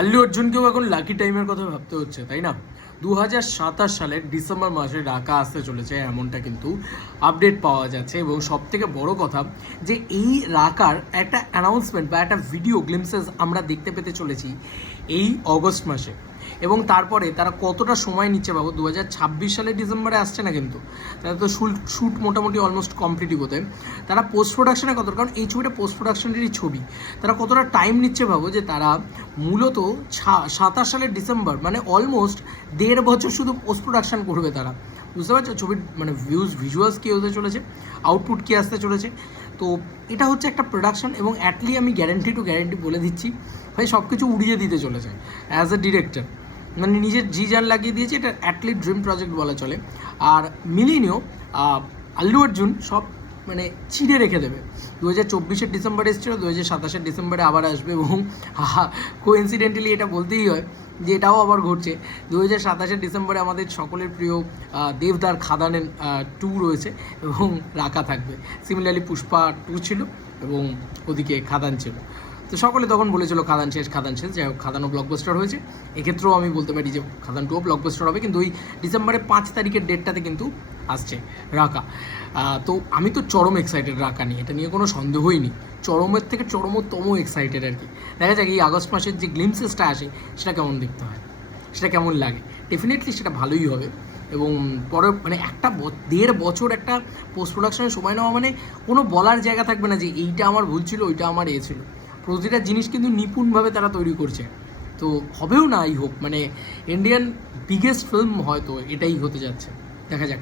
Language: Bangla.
আল্লু অর্জুনকেও এখন লাকি টাইমের কথা ভাবতে হচ্ছে, তাই না? 2027 সালের ডিসেম্বর মাসে রাকা আসতে চলেছে, এমনটা কিন্তু আপডেট পাওয়া যাচ্ছে। এবং সবথেকে বড় কথা যে এই রাকার একটা অ্যানাউন্সমেন্ট বা একটা ভিডিও গ্লিমসেস আমরা দেখতে পেতে চলেছি এই অগস্ট মাসে। এবং তারপরে তারা কতটা সময় নিচ্ছে ভাবো, 2026 সালের ডিসেম্বরে আসছে না, কিন্তু তারা তো শ্যুট মোটামুটি অলমোস্ট কমপ্লিটই হতে। তারা পোস্ট প্রোডাকশনে কত, কারণ এই ছবিটা পোস্ট প্রোডাকশনেরই ছবি, তারা কতটা টাইম নিচ্ছে ভাবো, যে তারা মূলত 27 সালের ডিসেম্বর মানে অলমোস্ট 1.5 বছর শুধু পোস্ট প্রোডাকশন করবে তারা। বুঝতে পারছো ছবির মানে ভিজুয়ালস কী হতে চলেছে, আউটপুট কী আসতে চলেছে। তো এটা হচ্ছে একটা প্রোডাকশন, এবং অ্যাটলি আমি গ্যারেন্টি বলে দিচ্ছি ভাই, সব কিছু উড়িয়ে দিতে চলেছে অ্যাজ এ ডিরেক্টর। মানে নিজের জি জান লাগিয়ে দিয়েছে, এটা অ্যাটলি ড্রিম প্রজেক্ট বলা চলে। আর মিলিনিও আল্লু অর্জুন সব মানে ছিঁড়ে রেখে দেবে। 2024 ডিসেম্বরে এসেছিল, 2027 ডিসেম্বরে আবার আসবে। এবং কোইন্সিডেন্টালি এটা বলতেই হয় যে এটাও আবার ঘটছে। 2027 ডিসেম্বরে আমাদের সকলের প্রিয় দেবদার খাদানের 2 রয়েছে এবং রাকা থাকবে। সিমিলারলি পুষ্পা 2 ছিল এবং ওদিকে খাদান ছিল। তো সকলে তখন বলেছিল খাদান শেষ, যাই হোক খাদানও ব্লকবাস্টার হয়েছে। এক্ষেত্রেও আমি বলতে পারি যে খাদান 2ও ব্লকবাস্টার হবে, কিন্তু ওই ডিসেম্বরের 5 তারিখের ডেটটাতে কিন্তু আসছে রাকা। তো আমি তো চরম এক্সাইটেড রাকা নিয়ে, এটা নিয়ে কোনো সন্দেহই নেই। চরমের থেকে চরমতম এক্সাইটেড আর কি। দেখা যাক এই আগস্ট মাসের যে গ্লিমসেসটা আসে সেটা কেমন দেখতে হয়, সেটা কেমন লাগে। ডেফিনেটলি সেটা ভালোই হবে। এবং পরে মানে 1.5 বছর একটা পোস্ট প্রোডাকশনের সময় নেওয়া মানে কোনো বলার জায়গা থাকবে না যে এইটা আমার ভুল ছিল, ওইটা আমার ছিল। প্রতিটা জিনিস কিন্তু নিপুণভাবে তারা তৈরি করছে। তো হবেও না, আই হোপ, মানে ইন্ডিয়ান বিগেস্ট ফিল্ম হয়তো এটাই হতে যাচ্ছে। দেখা যাক।